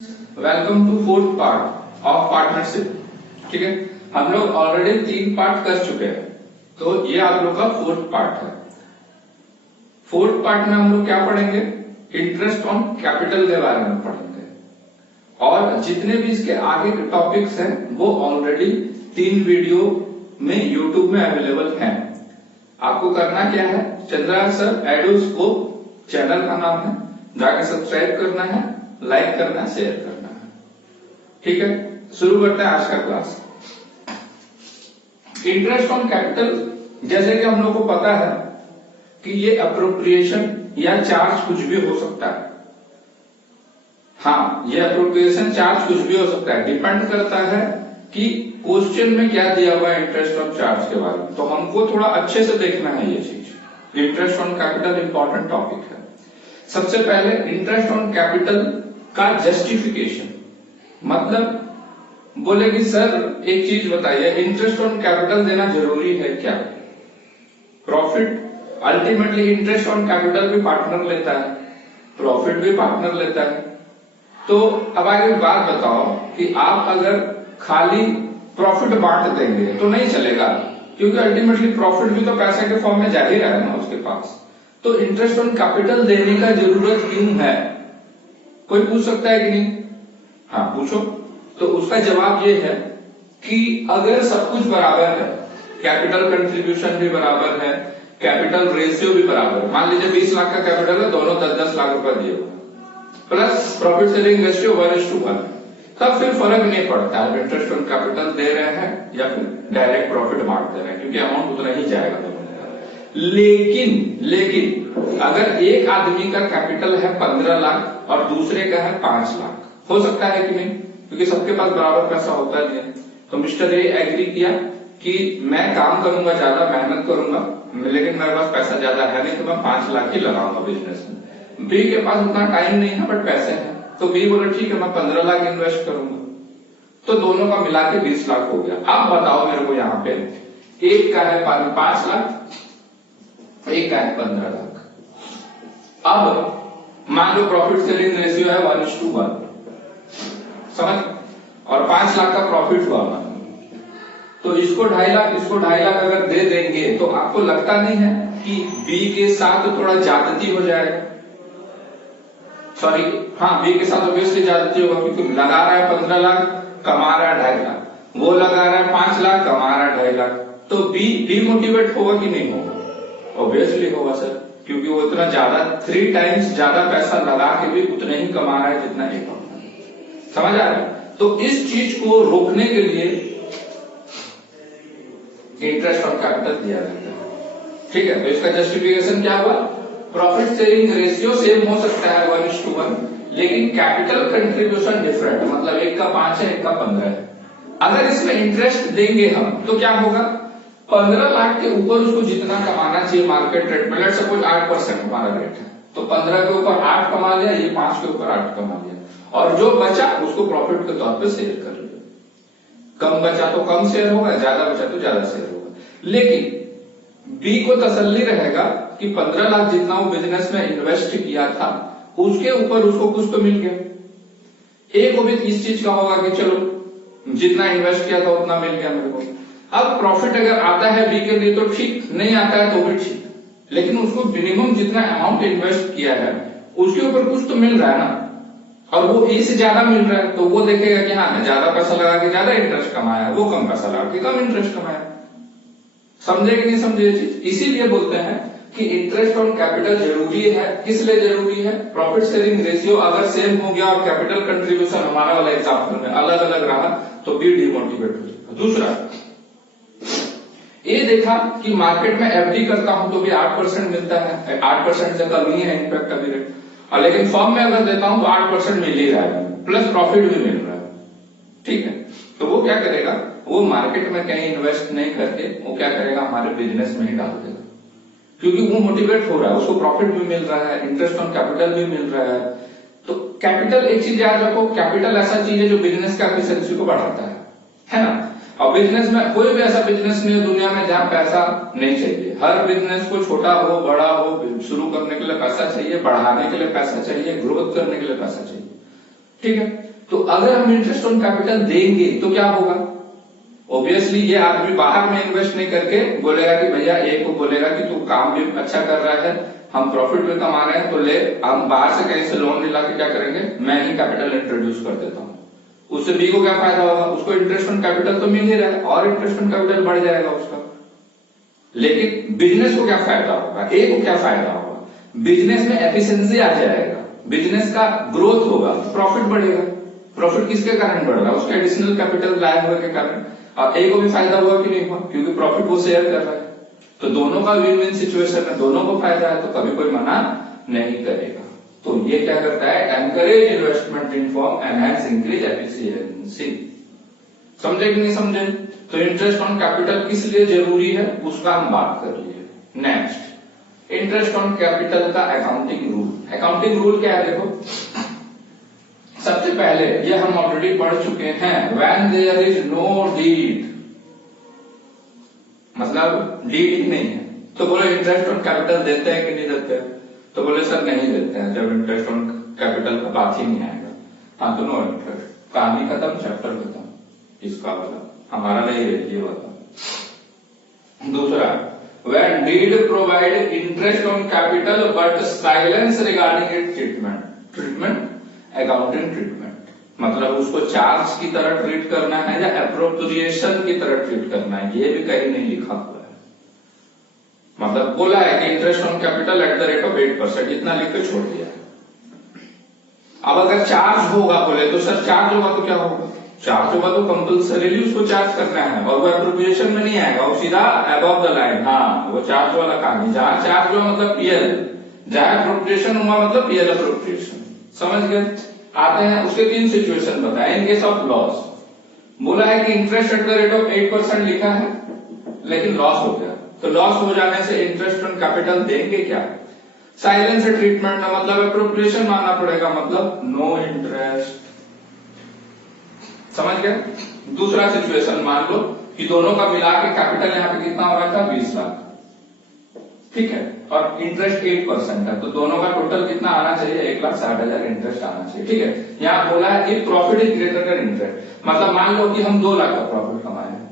Welcome to fourth part of partnership. ठीक है, हम लोग ऑलरेडी 3 पार्ट कर चुके हैं, तो ये आप लोग का फोर्थ पार्ट है। फोर्थ पार्ट में हम लोग क्या पढ़ेंगे? इंटरेस्ट ऑन कैपिटल के बारे में पढ़ेंगे, और जितने भी इसके आगे के टॉपिक्स हैं वो ऑलरेडी 3 वीडियो में यूट्यूब में अवेलेबल हैं। आपको करना क्या है? चंद्रा सर एडोस्कोप चैनल का नाम है, जाके सब्सक्राइब करना है, लाइक करना है, शेयर करना है। ठीक है, शुरू करते हैं आज का क्लास। इंटरेस्ट ऑन कैपिटल, जैसे कि हम लोग को पता है कि ये अप्रोप्रिएशन या चार्ज कुछ भी हो सकता है। हाँ, ये अप्रोप्रिएशन चार्ज कुछ भी हो सकता है, डिपेंड करता है कि क्वेश्चन में क्या दिया हुआ है इंटरेस्ट ऑन चार्ज के बारे में। तो हमको थोड़ा अच्छे से देखना है ये चीज। Interest on capital important topic है। सबसे पहले इंटरेस्ट ऑन कैपिटल का जस्टिफिकेशन, मतलब बोले कि सर एक चीज बताइए, इंटरेस्ट ऑन कैपिटल देना जरूरी है क्या? Profit ultimately interest on capital भी पार्टनर लेता है, प्रॉफिट भी पार्टनर लेता है। तो अब आगे बात बताओ कि आप अगर खाली प्रॉफिट बांट देंगे तो नहीं चलेगा, क्योंकि अल्टीमेटली प्रॉफिट भी तो पैसे के फॉर्म में जा ही रहा है ना उसके पास। तो इंटरेस्ट ऑन कैपिटल देने का जरूरत क्यों है? कोई पूछ सकता है कि नहीं? हाँ, पूछो। तो उसका जवाब ये है कि अगर सब कुछ बराबर है, कैपिटल कंट्रीब्यूशन भी बराबर है, कैपिटल रेशियो भी बराबर है, मान लीजिए 20 लाख का कैपिटल है, दोनों 10-10 लाख रुपए दिए हुए, प्लस प्रॉफिट शेयरिंग रेशियो 1:1, तब फिर फर्क नहीं पड़ता है इंटरेस्ट ऑन कैपिटल दे रहे हैं या फिर डायरेक्ट प्रॉफिट बांट दे रहे हैं, क्योंकि अमाउंट उतना ही जाएगा दोनों का। लेकिन अगर एक आदमी का कैपिटल है 15 लाख और दूसरे का है 5 लाख, हो सकता है कि नहीं? क्योंकि सबके पास बराबर पैसा होता नहीं है। तो मिस्टर ए एग्री किया कि मैं काम करूंगा, ज्यादा मेहनत करूंगा, लेकिन मेरे पास पैसा ज्यादा है नहीं, तो मैं 5 लाख ही लगाऊंगा बिजनेस में। बी के पास उतना टाइम नहीं है बट पैसे हैं, तो बी बोले ठीक है मैं 15 लाख इन्वेस्ट करूंगा। तो दोनों का मिला के 20 लाख हो गया। अब बताओ मेरे को यहाँ पे, एक का है 5 लाख, एक का है 15 लाख। अब मान लो प्रॉफिट शेयरिंग रेशियो है 1:1, समझ, और 5 लाख का प्रॉफिट हुआ, तो इसको 2.5 लाख, इसको 2.5 लाख अगर दे देंगे तो आपको लगता नहीं है कि बी के साथ थोड़ा ज्यादती हो जाएगा? सॉरी, हाँ, बी के साथ ऑब्वियसली ज्यादती होगा, क्योंकि लगा रहा है 15 लाख, कमा रहा है 2.5 लाख, वो लगा रहा है 5 लाख, कमा रहा है 2.5 लाख। तो बी डिमोटिवेट होगा कि नहीं होगा? ऑब्वियसली होगा सर, क्योंकि वो इतना ज्यादा 3 टाइम्स ज्यादा पैसा लगा के भी उतना ही कमा रहा है जितना एक कमा। समझ आ रहा है? तो इस चीज को रोकने के लिए इंटरेस्ट ऑन कैपिटल दिया जाता है। ठीक है, तो इसका जस्टिफिकेशन क्या हुआ? प्रॉफिट शेयरिंग रेशियो सेम हो सकता है 1:1, लेकिन कैपिटल कंट्रीब्यूशन डिफरेंट, मतलब एक का 5 है, एक का 15 है। अगर इसमें इंटरेस्ट देंगे हम तो क्या होगा? 15 लाख के ऊपर उसको जितना कमाना चाहिए मार्केट रेट में, लेट्स सपोज 8% हमारा रेट है, तो 15 के ऊपर 8 कमा लिया, ये 5 के ऊपर 8 कमा लिया, और जो बचा उसको प्रॉफिट के तौर पे शेयर कर लिया। कम बचा तो कम शेयर होगा, ज्यादा बचा तो ज्यादा शेयर होगा। लेकिन बी को तसल्ली रहेगा कि 15 लाख जितना वो बिजनेस में इन्वेस्ट किया था उसके ऊपर उसको कुछ तो मिल गया। ए को भी इस चीज का होगा कि चलो जितना इन्वेस्ट किया था उतना मिल गया मेरे को। अब प्रॉफिट अगर आता है बी के लिए तो ठीक, नहीं आता है तो भी ठीक, लेकिन उसको मिनिमम जितना अमाउंट इन्वेस्ट किया है उसके ऊपर कुछ तो मिल रहा है ना, और वो ए से ज्यादा मिल रहा है, तो वो देखेगा कि हाँ, ज्यादा पैसा लगा के ज्यादा इंटरेस्ट कमाया, वो कम पैसा लगा के कम इंटरेस्ट कमाया। समझे कि नहीं समझे ये चीज? इसीलिए बोलते हैं कि इंटरेस्ट ऑन कैपिटल जरूरी है। किस लिए जरूरी है? प्रॉफिट शेयरिंग रेशियो अगर सेम हो गया और कैपिटल कंट्रीब्यूशन हमारा वाला एग्जाम्पल में अलग अलग रहा तो बी डिमोटिवेट हो जाएगा। दूसरा, ये देखा कि मार्केट में एफडी करता हूं तो भी 8% मिलता है, 8% से कम ही है इनफैक्ट अभी रेट, और लेकिन फॉर्म में अगर देता हूं तो 8% मिल ही रहा है, प्लस प्रॉफिट भी मिल रहा है। ठीक है, तो वो क्या करेगा? वो मार्केट में कहीं इन्वेस्ट नहीं करके वो क्या करेगा? हमारे बिजनेस में ही डाल देगा, क्योंकि वो मोटिवेट हो रहा है, उसको प्रॉफिट भी मिल रहा है, इंटरेस्ट ऑन कैपिटल भी मिल रहा है। तो कैपिटल, एक चीज याद रखो, कैपिटल ऐसा चीज है जो बिजनेस का एफिशिएंसी को बढ़ाता है ना? और बिजनेस में कोई भी ऐसा बिजनेस नहीं है दुनिया में जहां पैसा नहीं चाहिए। हर बिजनेस को छोटा हो बड़ा हो, शुरू करने के लिए पैसा चाहिए, बढ़ाने के लिए पैसा चाहिए, ग्रोथ करने के लिए पैसा चाहिए। ठीक है। तो अगर हम इंटरेस्ट ऑन कैपिटल देंगे तो क्या होगा, ऑब्वियसली ये आदमी बाहर में इन्वेस्ट नहीं करके बोलेगा कि भैया एक को बोलेगा कि तू काम भी अच्छा कर रहा है, हम प्रॉफिट भी कमा रहे हैं, तो ले हम बाहर से कहीं से लोन दिला के क्या करेंगे, मैं ही कैपिटल इंट्रोड्यूस कर देता हूँ। उससे बी को क्या फायदा होगा, उसको इंटरेस्ट ऑन कैपिटल तो मिल ही रहा है और इंटरेस्ट ऑन कैपिटल बढ़ जाएगा उसका। लेकिन बिजनेस को क्या फायदा होगा, ए को क्या फायदा होगा, बिजनेस में एफिशिएंसी आ जाएगा, बिजनेस का ग्रोथ होगा, प्रॉफिट बढ़ेगा। प्रॉफिट किसके कारण बढ़ रहा है, उसके एडिशनल कैपिटल लाए हुए के कारण। और ए को भी फायदा हुआ कि नहीं हुआ, क्योंकि प्रॉफिट वो शेयर कर रहा है। तो दोनों का विन विन सिचुएशन है, दोनों को फायदा है, तो कभी कोई मना नहीं करेगा। तो ये क्या करता है, encourage investment in form enhance increase efficiency. समझे कि नहीं समझे। तो इंटरेस्ट ऑन कैपिटल किस लिए जरूरी है उसका हम बात कर लिए। नेक्स्ट, इंटरेस्ट ऑन कैपिटल का अकाउंटिंग रूल। अकाउंटिंग रूल क्या है, देखो सबसे पहले ये हम ऑलरेडी पढ़ चुके हैं, when there is no deed, मतलब डीड ही नहीं है, तो बोले इंटरेस्ट ऑन कैपिटल देते हैं कि नहीं देते हैं, तो बोले सर नहीं देते हैं, जब इंटरेस्ट ऑन कैपिटल का बात ही नहीं आएगा। हाँ तो नो इंटरेस्ट, कहानी खत्म, चैप्टर खत्म, इसका वाला हमारा नहीं है ये वाला। दूसरा, when did provide interest on capital but silence regarding it treatment accounting treatment, मतलब उसको चार्ज की तरह ट्रीट करना है या एप्रोप्रिएशन की तरह ट्रीट करना है, ये भी कहीं नहीं लिखा हुआ है। मतलब बोला है कि interest on capital at the rate of 8%, इतना लिख के छोड़ दिया है। अब अगर चार्ज होगा बोले तो सर चार्ज होगा तो क्या होगा, चार्ज होगा तो कंपल्सरीली उसको चार्ज करना है और वो एप्रोप्रिएशन में नहीं आएगा, वो सीधा अबव द लाइन। हाँ वो चार्ज वाला कहानी, जहां चार्ज हुआ मतलब पीएल, जहां एप्रोप्रिएशन हुआ मतलब पीएल एप्रोप्रिएशन। समझ गए। आते हैं उसके 3 सिचुएशन बताए। इन केस ऑफ लॉस, बोला है कि interest at the rate of 8% लिखा है लेकिन लॉस हो गया, तो लॉस हो जाने से इंटरेस्ट ऑन कैपिटल देंगे क्या, साइलेंस ट्रीटमेंट का मतलब एप्रोप्रिएशन मानना पड़ेगा, मतलब नो इंटरेस्ट। समझ गए। दूसरा सिचुएशन मान लो कि दोनों का मिला के कैपिटल यहाँ पे कितना हो रहा था, 20 लाख, ठीक है, और इंटरेस्ट 8% है, तो दोनों का टोटल कितना आना चाहिए, 1,60,000 इंटरेस्ट आना चाहिए। ठीक है, यहाँ बोला है कि profit is greater than interest, मतलब मान लो कि हम 2 लाख का प्रॉफिट कमाए हैं,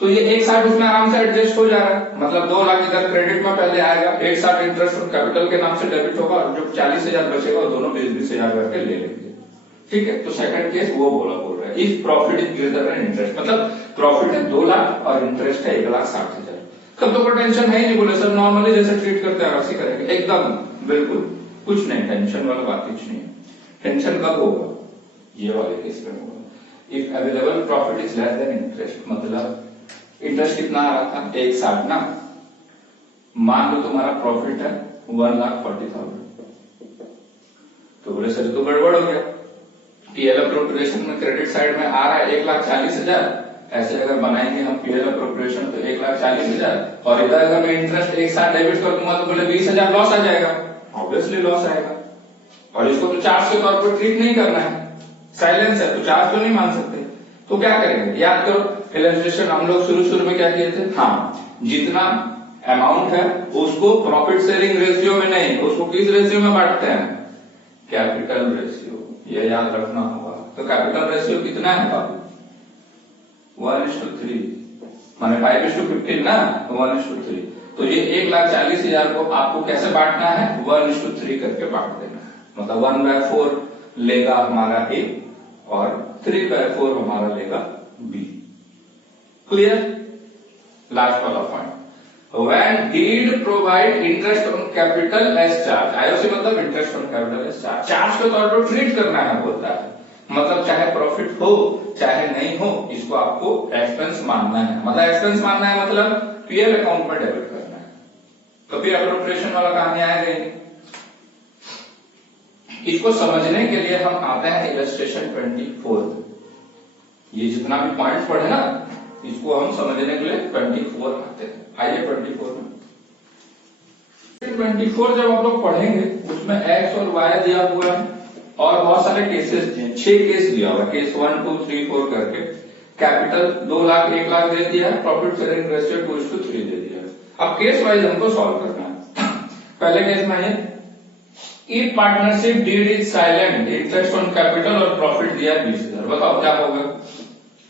तो ये 1,60 उसमें आराम से एडजस्ट हो जा रहा है, मतलब 2 लाख इधर क्रेडिट में पहले आएगा, 1,60 इंटरेस्ट और कैपिटल के नाम से डेबिट होगा, और जो 40,000 बचेगा वो दोनों 20,000 करके ले लेंगे। ठीक है, तो सेकंड केस वो बोल रहा है, if profit is greater than interest, मतलब प्रॉफिट है 2 लाख और इंटरेस्ट है 1,60,000, तब तो कोई टेंशन है ही नहीं, बोले सर नॉर्मली जैसे ट्रीट करते हैं वैसे करेंगे, एकदम बिल्कुल कुछ नहीं, टेंशन वाला बात कुछ नहीं है। टेंशन कब होगा, ये वाले केस में होगा, if available profit is less than interest, मतलब इंटरेस्ट कितना आ रहा था 1,60 ना, मान लो तुम्हारा प्रॉफिट है 1,40,000, तो बोले सर तो गड़बड़ हो गया, पीएल अप्रोप्रिएशन में क्रेडिट साइड में आ रहा है 1,40,000, ऐसे अगर बनाएंगे हम पीएल अप्रोप्रिएशन तो 1,40,000, और इधर अगर मैं इंटरेस्ट 1,60 डेबिट कर दूंगा तो बोले 20,000 लॉस आ जाएगा, ऑब्वियसली लॉस आएगा, और इसको तो चार्ज के तौर पर ट्रीट नहीं करना है, साइलेंस है तो चार्ज तो नहीं मान सकते, तो क्या करेंगे, याद करो इलस्ट्रेशन हम लोग शुरू में क्या किए थे, हाँ जितना अमाउंट है उसको प्रॉफिट शेयरिंग रेशियो में नहीं, उसको किस रेशियो में बांटते हैं, कैपिटल रेशियो, ये याद रखना होगा। तो कैपिटल रेशियो कितना है बाबू, 1:3, माने 5:15 ना, 1:3, तो ये 1,40,000 को आपको कैसे बांटना है, 1:3 करके बांट देना है, मतलब 1/4 लेगा हमारा ए और 3/4 हमारा लेगा बी। क्लियर। लास्ट वाला point, when did provide interest on capital as charge, IOC मतलब interest on capital as charge, charge के तौर पर ट्रीट करना है बोलता है, मतलब चाहे प्रॉफिट हो चाहे नहीं हो इसको आपको एक्सपेंस मानना है, मतलब एक्सपेंस मानना है मतलब पीएल अकाउंट में डेबिट करना है, तो फिर एप्रोप्रिएशन वाला कहानी आएगा ही। इसको समझने के लिए हम आते हैं इलस्ट्रेशन 24, ये जितना भी पॉइंट पढ़े ना इसको हम समझने के लिए 24 आते हैं। आइए 24 में 24 जब आप लोग पढ़ेंगे उसमें एक्स और वाई दिया हुआ है और बहुत सारे केसेस दिए, 6 केस दिया हुआ है, केस 1 2 3 4 करके, कैपिटल 2 लाख 1 लाख दे दिया है, प्रॉफिट शेयरिंग रेशियो 2:3 दे दिया है। अब केस वाइज हमको सॉल्व करना है। पहले केस में है if partnership deed is silent, interest on capital और प्रॉफिट दिया 20,000, बताओ क्या होगा?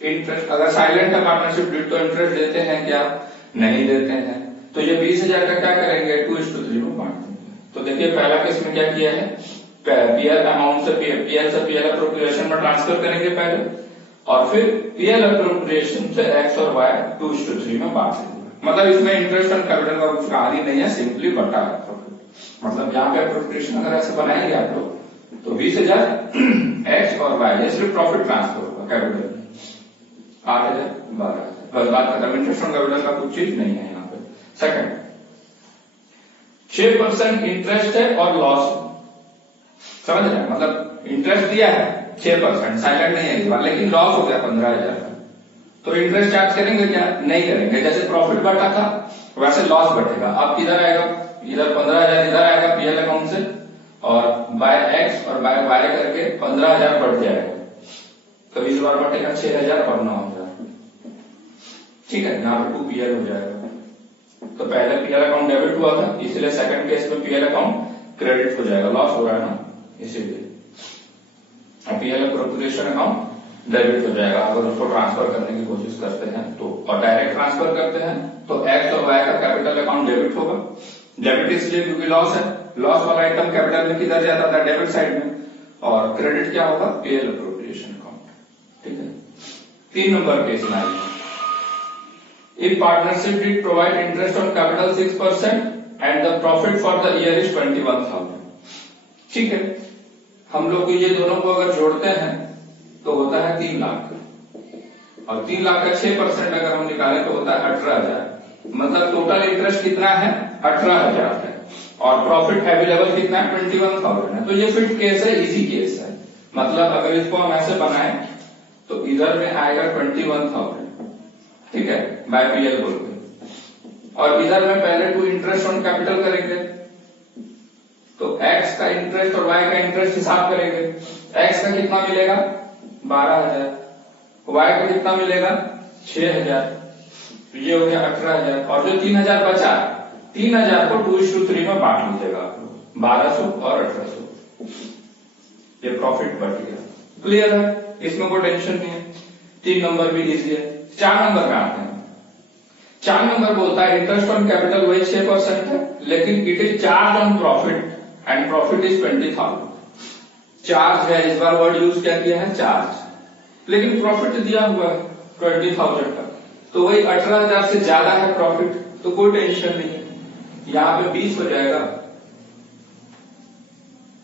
इंटरेस्ट अगर साइलेंट है पार्टनरशिप डीड तो इंटरेस्ट देते हैं क्या? नहीं देते हैं। तो ये 20,000 का क्या करेंगे? 2:3 में बांट देंगे। तो देखिए पहला केस में क्या किया है, पीएल अमाउंट से पीएल अप्रोप्रिएशन में ट्रांसफर करेंगे पहले, और फिर पीएल अप्रोप्रिएशन से एक्स और वाई 2:3 में बांट देंगे। मतलब इसमें इंटरेस्ट ऑन कैपिटल का कुछ कहानी नहीं है, सिंपली बटा है प्रॉफिट। मतलब यहाँ पे अप्रोप्रिएशन अगर ऐसे बनाएंगे आप लोग तो 20,000 एक्स और वाई, ये सिर्फ प्रॉफिट ट्रांसफर होगा कैपिटल में, 8,000 12,000, बस बात खत्म। इंटरेस्ट ऑन कैपिटल का कुछ चीज नहीं है यहाँ पे। सेकंड, 6% इंटरेस्ट है और लॉस, समझ रहे हैं? मतलब इंटरेस्ट दिया है 6%, साइलेंट नहीं है इस बार, लेकिन लॉस हो गया 15,000 का, तो इंटरेस्ट चार्ज करेंगे क्या? नहीं करेंगे। जैसे प्रॉफिट बढ़ा था वैसे लॉस बढ़ेगा। अब किधर आएगा? इधर 15,000 इधर आएगा पीएल अकाउंट से, और बाय एक्स और बाय वाई करके 15,000 बढ़ जाएगा। तो इस बार बढ़ेगा 6,000 और 9,000, ठीक है? यहाँ पे 2 पीएल हो जाएगा। तो पहले पीएल अकाउंट डेबिट हुआ था, इसलिए सेकंड केस में पीएल अकाउंट क्रेडिट हो जाएगा, लॉस हो रहा है ना, इसीलिए पीएल अप्रोप्रिएशन अकाउंट डेबिट हो जाएगा अगर उसको ट्रांसफर करने की कोशिश करते हैं तो। और डायरेक्ट ट्रांसफर करते हैं तो एक्स और वाई का कैपिटल अकाउंट डेबिट होगा। डेबिट इसलिए क्योंकि लॉस है, लॉस वाला आइटम कैपिटल में किधर जाता था? डेबिट साइड में। और क्रेडिट क्या होगा? पीएल अप्रोप्रिएशन अकाउंट, ठीक है? 3 नंबर केस में आएगा, if partnership did provide interest on capital 6% and the profit for the year is 21,000, ठीक है? हम लोग ये दोनों को अगर जोड़ते हैं तो होता है 3 लाख, और 3 लाख का 6% अगर हम निकालें तो होता है 18,000। मतलब टोटल इंटरेस्ट कितना है? 18,000 है, और प्रॉफिट अवेलेबल कितना है? 21,000 है। तो ये फिट केस है, इजी केस है। मतलब अगर इसको हम ऐसे बनाएं तो इधर में आएगा 21,000, ठीक है, बाय पीएल बोल के, और इधर में पहले 2 इंटरेस्ट ऑन कैपिटल करेंगे, तो एक्स का इंटरेस्ट और वाई का इंटरेस्ट हिसाब करेंगे। एक्स का कितना मिलेगा? 12,000, वाई का कितना मिलेगा? 6,000, तो ये हो गया 18,000, और जो 3,000 बचा, 3,000 को 2:3 में बांट लीजिएगा आप लोग, 1,200 और 1,800, ये प्रॉफिट बढ़ गया। क्लियर है? इसमें कोई टेंशन नहीं है। 3 नंबर भी इजी है। 4 नंबर में आते हैं। 4 नंबर बोलता है इंटरेस्ट ऑन कैपिटल वही 6% है, लेकिन it is charge on profit and profit is 20,000। Charge है, इस बार वर्ड यूज क्या किया है? चार्ज, लेकिन प्रॉफिट दिया हुआ है 20,000 का, तो वही 18,000 से ज्यादा है प्रॉफिट, तो कोई टेंशन नहीं है, यहाँ पे 20 हो जाएगा।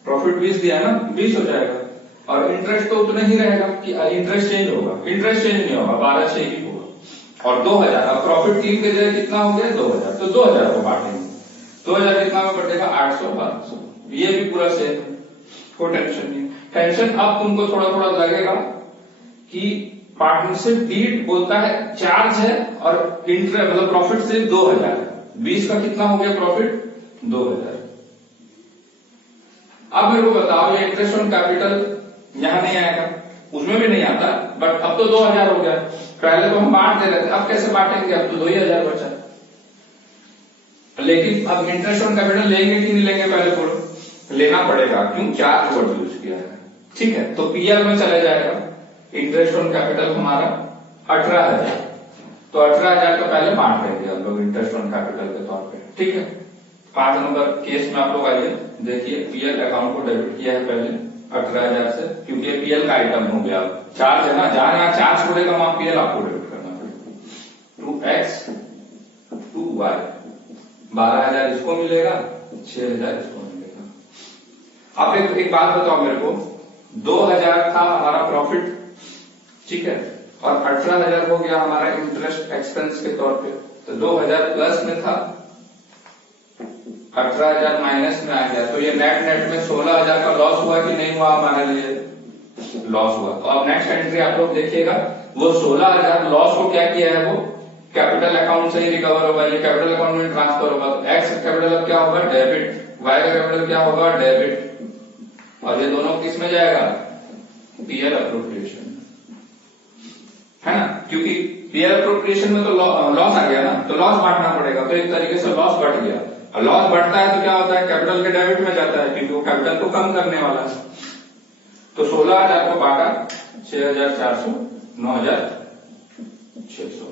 प्रॉफिट 20 दिया ना, 20 हो जाएगा, और इंटरेस्ट तो उतना ही रहेगा कि इंटरेस्ट चेंज होगा, इंटरेस्ट चेंज नहीं होगा, 12,600 ही होगा, और 2,000। अब प्रॉफिट 3 के जगह कितना हो गया? 2,000, तो 2,000 को बांटेंगे, 2,000 कितना में बढ़ेगा? 800 1200, ये भी पूरा सेम है, कोई टेंशन नहीं। टेंशन अब तुमको थोड़ा थोड़ा लगेगा कि पार्टनरशिप डीड बोलता है चार्ज है और इंटरेस्ट मतलब प्रॉफिट से 2,000, 20 का कितना हो गया प्रॉफिट? 2,000। अब मेरे को बताओ ये इंटरेस्ट ऑन कैपिटल यहां नहीं आएगा, उसमें भी नहीं आता, बट अब तो 2,000 हो गया। पहले तो हम बांट दे रहे थे, अब कैसे बांटेंगे? अब तो 2,000 बचा। लेकिन अब इंटरेस्ट ऑन कैपिटल लेंगे कि नहीं लेंगे? पहले बोलो। लेना पड़ेगा, क्यों? चार्ज वर्ड यूज किया है, ठीक है? तो पीएल में चले जाएगा इंटरेस्ट ऑन कैपिटल हमारा 18,000, तो 18,000 का पहले बांट देंगे हम लोग इंटरेस्ट ऑन कैपिटल के तौर पे, ठीक है? 5 नंबर केस में आप लोग आइए, देखिए पीएल अकाउंट को डेबिट किया है पहले 18,000 से, क्योंकि ये पीएल का आइटम हो गया, चार्ज है ना, जहां यहाँ चार्ज छोड़ेगा वहां पीएल आपको डेबिट करना पड़ेगा। 2x 2y, 12,000 इसको मिलेगा, 6,000 इसको मिलेगा। आप एक बात बताओ मेरे को, 2,000 था हमारा प्रॉफिट, ठीक है, और 18,000 हो गया हमारा इंटरेस्ट एक्सपेंस के तौर पे, तो 2,000 प्लस में था, 18,000 माइनस में आ गया, तो ये नेट में 16,000 का लॉस हुआ कि नहीं हुआ? हमारे लिए लॉस हुआ। तो अब नेक्स्ट एंट्री आप लोग देखिएगा, वो 16,000 लॉस को क्या किया है? वो कैपिटल अकाउंट से ही रिकवर होगा, ये कैपिटल अकाउंट में ट्रांसफर होगा, तो एक्स कैपिटल क्या होगा? डेबिट, वाई का कैपिटल क्या होगा? डेबिट, और ये दोनों किस में जाएगा? पीएल अप्रोप्रिएशन, है ना? क्योंकि पीएल अप्रोप्रिएशन में तो लॉस आ गया ना, तो लॉस बांटना पड़ेगा, तो एक तरीके से लॉस बढ़ गया। और लॉस बढ़ता है तो क्या होता है, कैपिटल के डेबिट में जाता है, क्योंकि वो कैपिटल को कम करने वाला है। तो 16,000 को बांटा 6,400, 9,600।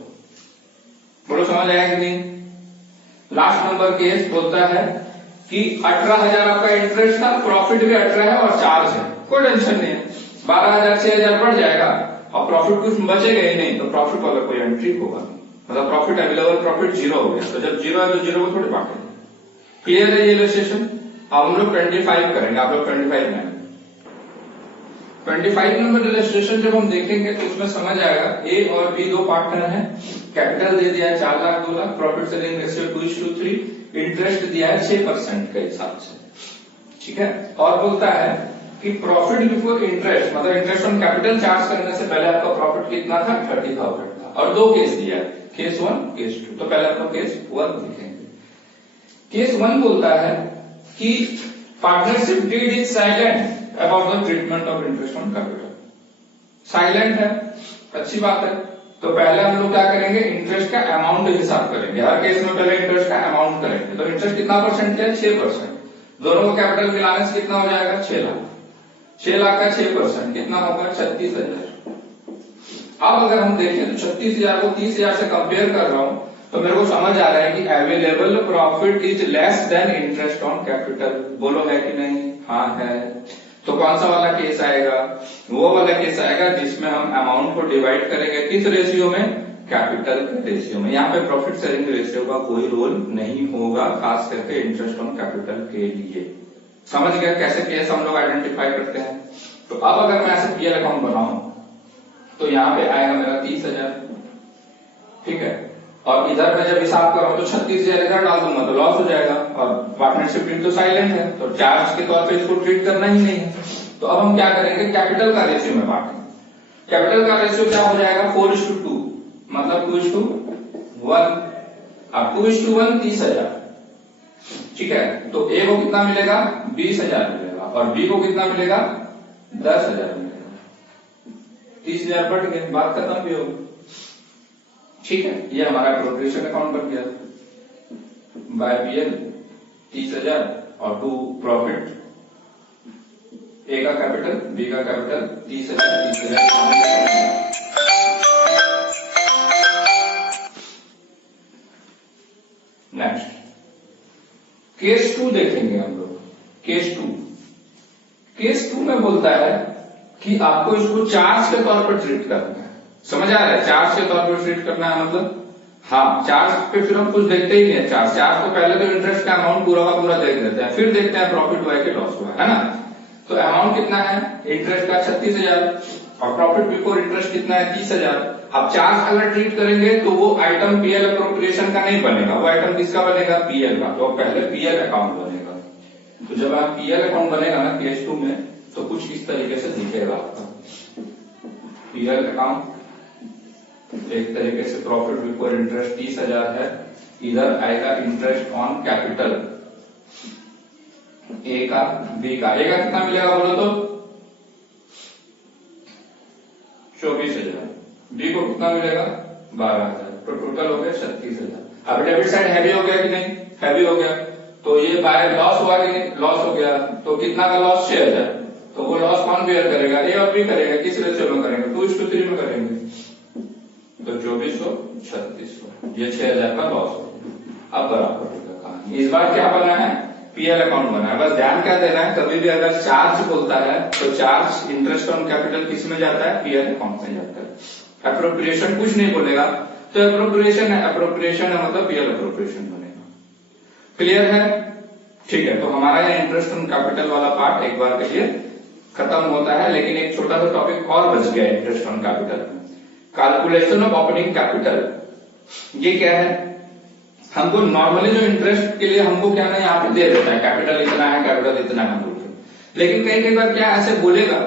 बोलो समझ आया कि नहीं। लास्ट नंबर केस बोलता है कि 18,000 आपका इंटरेस्ट था, प्रॉफिट भी 18 है और चार्ज है, कोई टेंशन नहीं है, 12,000 6,000 बढ़ जाएगा और प्रॉफिट कुछ बचेगा ही नहीं, तो प्रॉफिट वाला कोई एंट्री होगा, मतलब प्रॉफिट अवेलेबल प्रॉफिट 0 हो गया। तो जब 0 है तो 0 को थोड़ी बांटेंगे। क्लियर है ये इलस्ट्रेशन। अब हम लोग 25 करेंगे, आप लोग 25 में 25 नंबर इलस्ट्रेशन जब हम देखेंगे तो उसमें समझ आएगा ए और बी दो पार्टनर हैं, कैपिटल दे दिया है 4 lakh 2 lakh, profit selling ratio 2:3, interest दिया है 6% के हिसाब से, ठीक है। और बोलता है कि प्रॉफिट बिफोर इंटरेस्ट, मतलब इंटरेस्ट ऑन कैपिटल चार्ज करने से पहले आपका प्रॉफिट कितना था, 30,000 था, और दो केस दिया है, केस 1 केस 2। तो पहले आपको केस 1 लिखेंगे। केस 1 बोलता है कि partnership deed is silent about the treatment of interest on capital. Silent है, अच्छी बात है। तो पहले हम लोग क्या करेंगे, इंटरेस्ट का अमाउंट हिसाब करेंगे। हर केस में पहले इंटरेस्ट का अमाउंट करेंगे। तो इंटरेस्ट कितना परसेंट है, 6%। दोनों को कैपिटल मिलाने से कितना हो जाएगा, 6 लाख। 6 लाख का 6% कितना होगा, 36,000। अब अगर हम देखें तो 36,000 को 30,000 से कंपेयर कर रहा हूं तो मेरे को समझ आ रहा है कि available profit is less than interest on capital. बोलो है कि नहीं, हाँ है। तो कौन सा वाला केस आएगा, वो वाला केस आएगा जिसमें हम अमाउंट को डिवाइड करेंगे किस रेशियो में, कैपिटल के रेशियो में। यहाँ पे प्रॉफिट शेयरिंग रेशियो का कोई रोल नहीं होगा, खास करके इंटरेस्ट ऑन कैपिटल के लिए। समझ गया कैसे केस हम लोग आइडेंटिफाई करते हैं। तो अब अगर मैं ऐसे पीएल अकाउंट बनाऊं तो यहाँ पे आएगा मेरा 30,000, ठीक है। और इधर मैं जब हिसाब करूं तो 36,000 इधर डाल दूंगा तो लॉस हो जाएगा, और पार्टनरशिप डीड तो साइलेंट है, तो चार्ज के तौर पे इसको ट्रीट करना ही नहीं है। तो अब हम क्या करेंगे, कैपिटल का रेशियो में बांटेंगे। कैपिटल का रेशियो क्या हो जाएगा, 4:2, मतलब 2:1। अब 2:1 30,000, ठीक है। तो ए को कितना मिलेगा, 20,000 मिलेगा, और बी को कितना मिलेगा, 10,000 मिलेगा। 30,000 बढ़ गए, बात खत्म भी होगी, ठीक है। ये हमारा अप्रोप्रिएशन अकाउंट बन गया बाय पीएल 30,000 और 2 प्रॉफिट, ए का कैपिटल बी का कैपिटल 30,000। नेक्स्ट केस 2 देखेंगे हम लोग। केस 2 में बोलता है कि आपको इसको चार्ज के तौर पर ट्रीट करना है। समझ आ रहा है, चार्ज के तौर पर ट्रीट करना है, मतलब हाँ, चार्ज पे फिर हम कुछ देखते ही नहीं है। चार्ज को पहले तो इंटरेस्ट का अमाउंट पूरा का पूरा देख देते हैं, फिर देखते हैं प्रॉफिट हुआ है कि लॉस हुआ है ना। तो अमाउंट कितना है इंटरेस्ट का, 36,000, और प्रॉफिट बिफोर इंटरेस्ट कितना है, 30,000। अब चार्ज अगर ट्रीट करेंगे तो वो आइटम पीएल अप्रोप्रिएशन का नहीं बनेगा, वो आइटम किसका बनेगा, पीएल का। तो पहले पीएल अकाउंट बनेगा। तो जब आप पीएल अकाउंट बनेगा ना केस 2 में, तो कुछ इस तरीके से दिखेगा आपका पीएल अकाउंट। एक तरीके से प्रॉफिट बिफोर इंटरेस्ट 30,000 है, इधर आएगा इंटरेस्ट ऑन कैपिटल ए का बी का। ए का कितना मिलेगा बोलो तो 24,000, बी को कितना मिलेगा 12,000, तो टोटल हो गया 36,000। अब डेबिट साइड हैवी हो गया कि नहीं, हैवी हो गया। तो ये बाय लॉस हुआ कि नहीं, लॉस हो गया। तो कितना का लॉस, 6,000। तो वो लॉस कौन बेयर करेगा, ए और बी करेगा। किस रेशियो में करेंगे, 2:3 में करेंगे। तो 2400 3600, ये 6,000 का लॉस हो गया। अब बराबर होगा कहानी। इस बार क्या बना है, पीएल अकाउंट बना है। बस ध्यान क्या देना है, कभी भी अगर चार्ज बोलता है तो चार्ज इंटरेस्ट ऑन कैपिटल किस में जाता है, पीएल अकाउंट में जाता है। अप्रोप्रिएशन कुछ नहीं बोलेगा, तो अप्रोप्रिएशन है, अप्रोप्रिएशन है मतलब पीएल अप्रोप्रिएशन बनेगा। क्लियर है, ठीक है। तो हमारा ये इंटरेस्ट ऑन कैपिटल वाला पार्ट एक बार के लिए खत्म होता है, लेकिन एक छोटा सा टॉपिक और बच गया इंटरेस्ट ऑन कैपिटल में, कैलकुलेशन ऑफ ओपनिंग कैपिटल। ये क्या है, हमको नॉर्मली जो इंटरेस्ट के लिए हमको क्या ना यहाँ पे दे देता है, कैपिटल इतना है, कैपिटल इतना है बोल के। लेकिन कई बार क्या ऐसे बोलेगा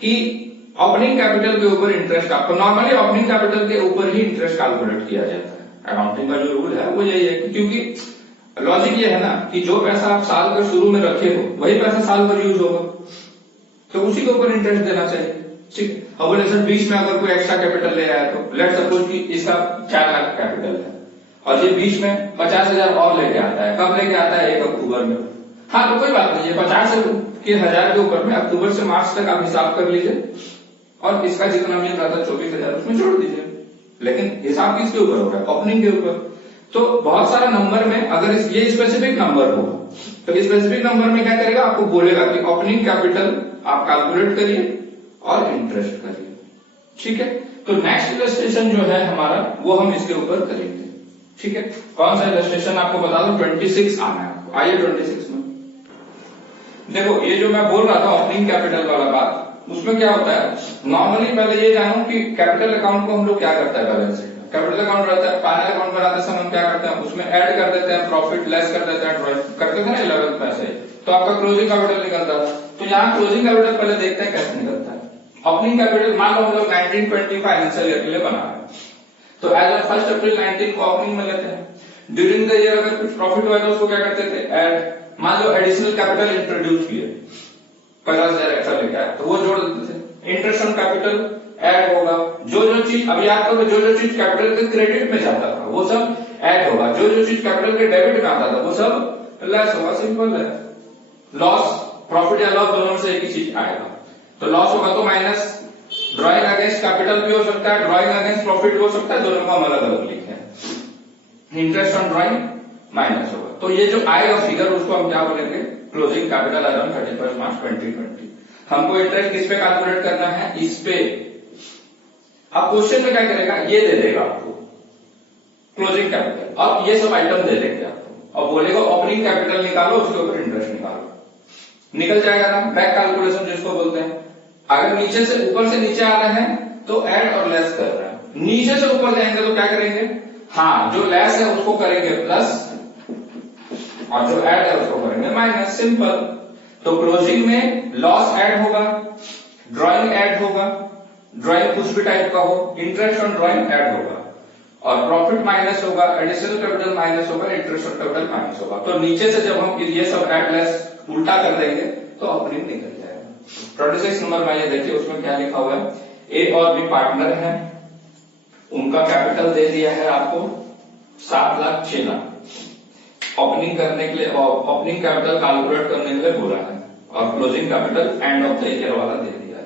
कि ओपनिंग कैपिटल के ऊपर इंटरेस्ट, आपको नॉर्मली ओपनिंग कैपिटल के ऊपर ही इंटरेस्ट कैलकुलेट किया जाता है। अकाउंटिंग का जो रूल है वो यही है, क्योंकि लॉजिक ये है ना कि जो पैसा आप साल के शुरू में रखे हो वही पैसा साल भर यूज होगा, तो उसी के ऊपर इंटरेस्ट देना चाहिए, ठीक। अब बोले सर बीच में अगर कोई एक्स्ट्रा कैपिटल ले आया तो लेट सपोज कि इसका 4 लाख कैपिटल है और ये बीच में 50,000 और लेके आता है। कब लेके आता है? 1 अक्टूबर में। हाँ तो कोई बात नहीं, ये 50 के 1000 के ऊपर में अक्टूबर से मार्च तक आप हिसाब कर लीजिए और इसका जितना मिल रहा था 24,000 उसमें जोड़ दीजिए। लेकिन हिसाब किसके ऊपर हो रहा है? ओपनिंग के ऊपर। तो बहुत सारा नंबर में अगर ये स्पेसिफिक नंबर हो तो स्पेसिफिक नंबर में क्या करेगा? आपको बोलेगा कि ओपनिंग कैपिटल आप कैलकुलेट करिए और इंटरेस्ट करिए। ठीक है, तो नेक्स्ट इलस्ट्रेशन जो है हमारा वो हम इसके ऊपर करेंगे। ठीक है, कौन सा इलस्ट्रेशन आपको बता दूं? 26 आना है आपको। आइए 26 में देखो, ये जो मैं बोल रहा था ओपनिंग कैपिटल वाला बात, उसमें क्या होता है? नॉर्मली पहले ये जानो कि कैपिटल अकाउंट को हम लोग क्या करते हैं बैलेंस शीट में। कैपिटल अकाउंट रहता है, फाइनल अकाउंट बनाते समय हम क्या करते हैं? उसमें ऐड कर देते हैं प्रॉफिट, लेस कर देते हैं ड्रॉइंग करते थे ना 11th में से, तो आपका क्लोजिंग कैपिटल निकलता है। तो यहाँ क्लोजिंग कैपिटल पहले देखते हैं कैसे निकलता है। ओपनिंग कैपिटल मान लो हम लोग 1920 फाइनेंशियल ईयर के लिए बना रहे हैं, तो एज ऑफ 1 अप्रैल 19 को ओपनिंग में लेते हैं। ड्यूरिंग द ईयर अगर कुछ प्रॉफिट हुआ तो उसको क्या करते थे? ऐड। मान लो एडिशनल कैपिटल इंट्रोड्यूस किए, 50,000 एक्स्ट्रा लेके आए तो वो जोड़ देते थे। इंटरेस्ट ऑन कैपिटल ऐड होगा। जो चीज अभी याद करो, जो चीज कैपिटल के क्रेडिट में जाता था वो सब ऐड होगा, जो चीज कैपिटल के डेबिट में आता था वो सब लेस होगा। सिंपल है। लॉस, प्रॉफिट या लॉस दोनों में से एक ही चीज आएगा, तो लॉस होगा तो माइनस। ड्रॉइंग अगेंस्ट कैपिटल भी हो सकता है, ड्रॉइंग अगेंस्ट प्रॉफिट भी हो सकता है, दोनों को हम अलग अलग लिखे हैं। इंटरेस्ट ऑन ड्रॉइंग माइनस होगा, तो ये जो आएगा फिगर उसको हम क्या बोलेंगे? क्लोजिंग कैपिटल एज ऑन 31 मार्च 2020। हमको इंटरेस्ट किस पे कैलकुलेट करना है? इस पे। अब क्वेश्चन में क्या करेगा? ये दे देगा आपको क्लोजिंग कैपिटल, अब ये सब आइटम दे देंगे आपको और बोलेगा ओपनिंग कैपिटल निकालो, उसके ऊपर इंटरेस्ट निकालो। निकल जाएगा ना, बैक कैलकुलेशन जिसको बोलते हैं। अगर नीचे से ऊपर से नीचे आ रहे हैं तो ऐड और लेस कर रहे हैं, नीचे से ऊपर जाएंगे तो क्या करेंगे? हाँ, जो लेस है उसको करेंगे प्लस और जो ऐड है उसको करेंगे माइनस। सिंपल। तो क्लोजिंग में लॉस ऐड होगा, ड्रॉइंग ऐड होगा, ड्रॉइंग कुछ भी टाइप का हो, इंटरेस्ट ऑन ड्रॉइंग ऐड होगा और प्रॉफिट माइनस होगा, एडिशनल कैपिटल माइनस होगा, इंटरेस्ट ऑन कैपिटल माइनस होगा। तो नीचे से जब हम ये सब ऐड लेस उल्टा कर देंगे तो ओपनिंग निकल जाएगा। 26 नंबर में ये देखिए, उसमें क्या लिखा हुआ है? ए और बी पार्टनर है, उनका कैपिटल दे दिया है आपको 7 लाख 6 लाख। ओपनिंग करने के लिए और ओपनिंग कैपिटल कैलकुलेट करने के लिए बोला है और closing capital end of the year वाला दे दिया है।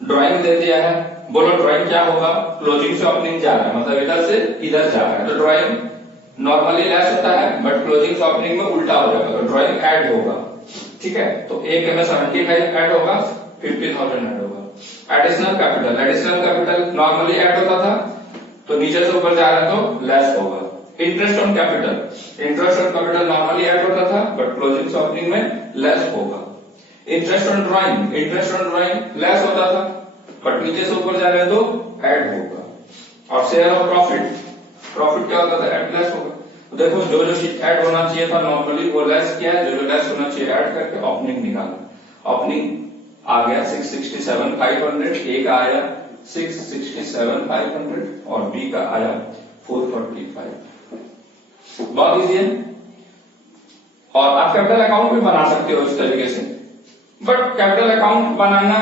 ड्राइंग दे दिया है, बोलो ड्राइंग क्या होगा? क्लोजिंग से ओपनिंग जा रहा है, मतलब इधर से इधर जा रहा है, तो ड्राइंग नॉर्मली लेस होता है बट क्लोजिंग से ओपनिंग में उल्टा हो जाएगा, तो ड्राइंग ऐड होगा। ठीक है, तो एक में 75 ऐड होगा, 50,000 ऐड होगा। एडिशनल कैपिटल नॉर्मली ऐड होता था तो नीचे से ऊपर जा रहा है तो लेस होगा। Interest on capital normally add होता था बट क्लोजिंग से ओपनिंग में लेस होगा। इंटरेस्ट ऑन ड्रॉइंग लेस होता था बट नीचे से ऊपर जा रहे हैं तो ऐड होगा। और शेयर ऑफ प्रॉफिट क्या होता था? ऐड लेस होगा। तो देखो, जो चीज ऐड होना चाहिए था नॉर्मली वो लेस किया है, जो लेस होना चाहिए ऐड करके ओपनिंग निकाला। ओपनिंग आ गया 667,500, ए का आया 667,500 और बी का आया 445। बहुत इजी है और आप कैपिटल अकाउंट भी बना सकते हो इस तरीके से, बट कैपिटल अकाउंट बनाना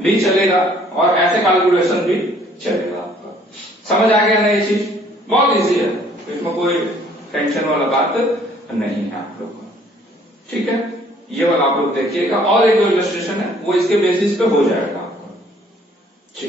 भी चलेगा और ऐसे कैलकुलेशन भी चलेगा। आपका समझ आ गया ना ये चीज? बहुत इजी है, इसमें कोई टेंशन वाला बात नहीं है आप लोग को। ठीक है, ये वाला आप लोग देखिएगा और एक जो इलस्ट्रेशन है वो इसके बेसिस पे हो जाएगा।